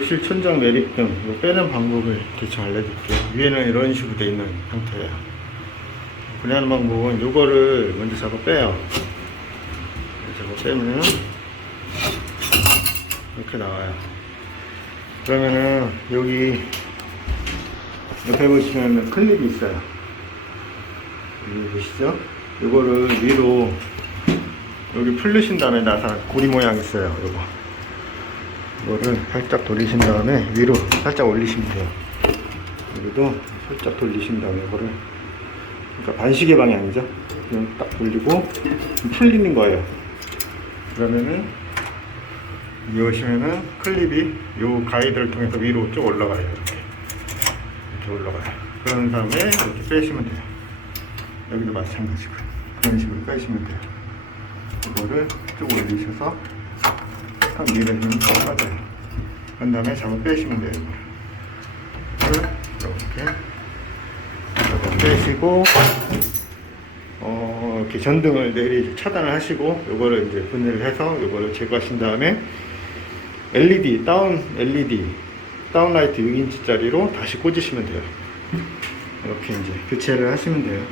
거실 천장 매립등 이거 빼는 방법을 대충 알려드릴게요. 위에는 이런 식으로 돼 있는 상태예요. 분해하는 방법은 이거를 먼저 잡아 빼요. 잡아 빼면은 이렇게 나와요. 그러면은 여기 옆에 보시면 클립이 있어요. 여기 보시죠? 이거를 위로 여기 풀리신 다음에 나사 고리 모양 있어요. 요거. 이거를 살짝 돌리신 다음에 위로 살짝 올리시면 돼요. 여기도 살짝 돌리신 다음에 이거를 그러니까 반시계 방향이죠. 그냥 딱 돌리고 풀리는 거예요. 그러면은 여기 오시면은 클립이 요 가이드를 통해서 위로 쭉 올라가요. 이렇게 이렇게 올라가요. 그런 다음에 이렇게 빼시면 돼요. 여기도 마찬가지고 그런 식으로 빼시면 돼요. 이거를 쭉 올리셔서 딱 밀어주면 딱 빠져요. 그 다음에 잡아 빼시면 돼요. 이렇게 잡아 빼시고 어, 이렇게 전등을 내리 차단을 하시고 요거를 이제 분해를 해서 요거를 제거하신 다음에 LED 다운 LED 다운라이트 6인치짜리로 다시 꽂으시면 돼요. 이렇게 이제 교체를 하시면 돼요.